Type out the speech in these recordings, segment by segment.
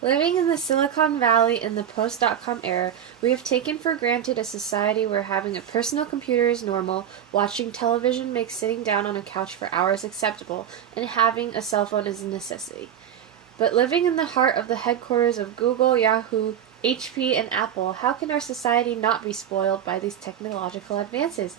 Living in the Silicon Valley in the post-dot-com era, we have taken for granted a society where having a personal computer is normal, watching television makes sitting down on a couch for hours acceptable, and having a cell phone is a necessity. But living in the heart of the headquarters of Google, Yahoo, HP, and Apple, how can our society not be spoiled by these technological advances?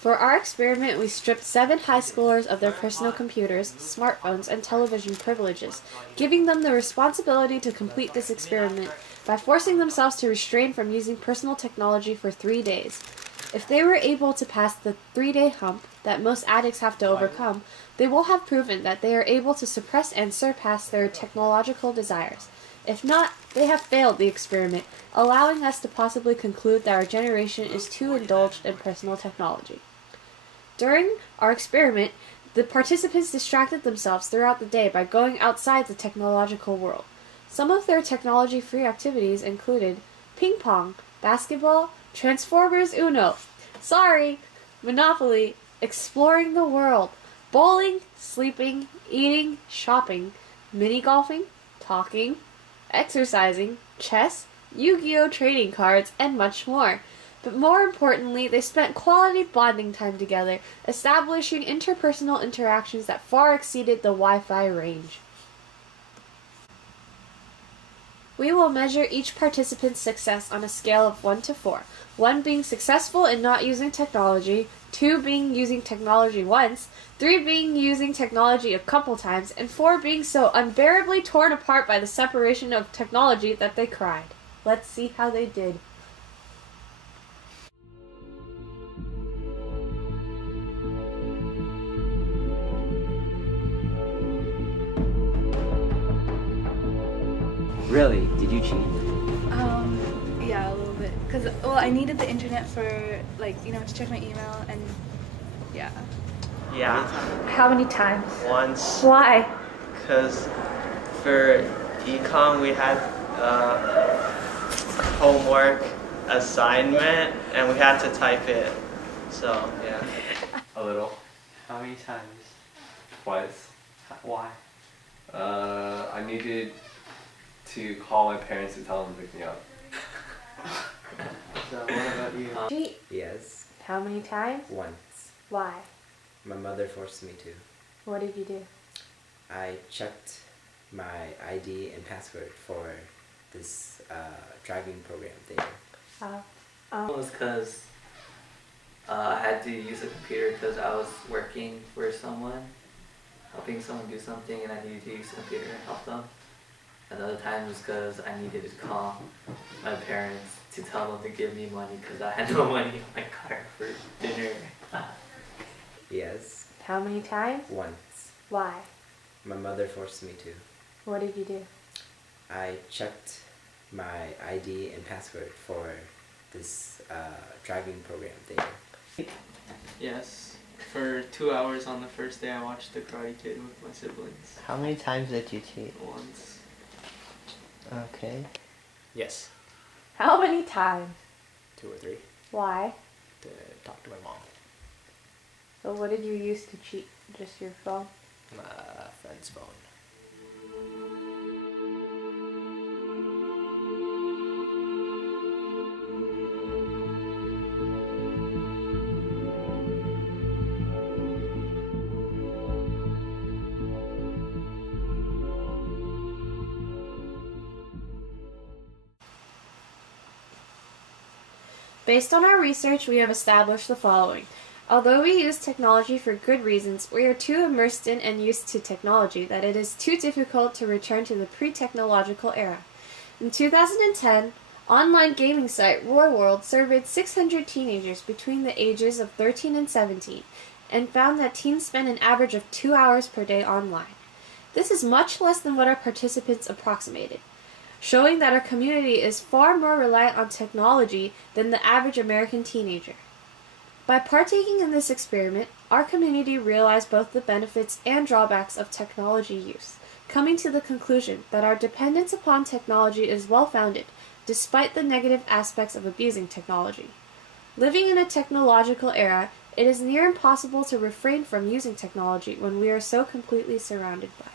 For our experiment, we stripped 7 high schoolers of their personal computers, smartphones, and television privileges, giving them the responsibility to complete this experiment by forcing themselves to restrain from using personal technology for 3 days. If they were able to pass the 3-day hump that most addicts have to overcome, they will have proven that they are able to suppress and surpass their technological desires. If not, they have failed the experiment, allowing us to possibly conclude that our generation is too indulged in personal technology. During our experiment, the participants distracted themselves throughout the day by going outside the technological world. Some of their technology-free activities included ping pong, basketball, Transformers Uno, Monopoly, exploring the world, bowling, sleeping, eating, shopping, mini-golfing, talking, exercising, chess, Yu-Gi-Oh! Trading cards, and much more. But more importantly, they spent quality bonding time together, establishing interpersonal interactions that far exceeded the Wi-Fi range. We will measure each participant's success on a scale of 1 to 4, 1 being successful in not using technology, 2 being using technology once, 3 being using technology a couple times, and 4 being so unbearably torn apart by the separation of technology that they cried. Let's see how they did. Really? Did you cheat? Yeah, a little bit. Well, I needed the internet for, to check my email, and yeah. Yeah, How many times? once, Why? because for econ we had homework assignment and we had to type it. So, yeah. A little. How many times? Twice. Why? I needed to call my parents to tell them to pick me up. So what about you? Cheat. Yes, How many times? once. Why? My mother forced me to. What did you do? I checked my ID and password for this driving program thing. It was because I had to use a computer because I was working for someone, helping someone do something, and I needed to use a computer and help them. Another time was because I needed to call my parents to tell them to give me money because I had no money in my car for dinner. Yes, How many times? once. Why? My mother forced me to. What did you do? I checked my ID and password for this driving program thing. Yes. For 2 hours on the first day, I watched The Karate Kid with my siblings. How many times did you cheat? Once. Okay. Yes, How many times? 2 or 3. Why? To talk to my mom. So what did you use to cheat? Just your phone? My friend's phone. Based on our research, we have established the following. Although we use technology for good reasons, we are too immersed in and used to technology that it is too difficult to return to the pre-technological era. In 2010, online gaming site Roar World surveyed 600 teenagers between the ages of 13 and 17 and found that teens spend an average of 2 hours per day online. This is much less than what our participants approximated, showing that our community is far more reliant on technology than the average American teenager. By partaking in this experiment, our community realized both the benefits and drawbacks of technology use, coming to the conclusion that our dependence upon technology is well-founded, despite the negative aspects of abusing technology. Living in a technological era, it is near impossible to refrain from using technology when we are so completely surrounded by it.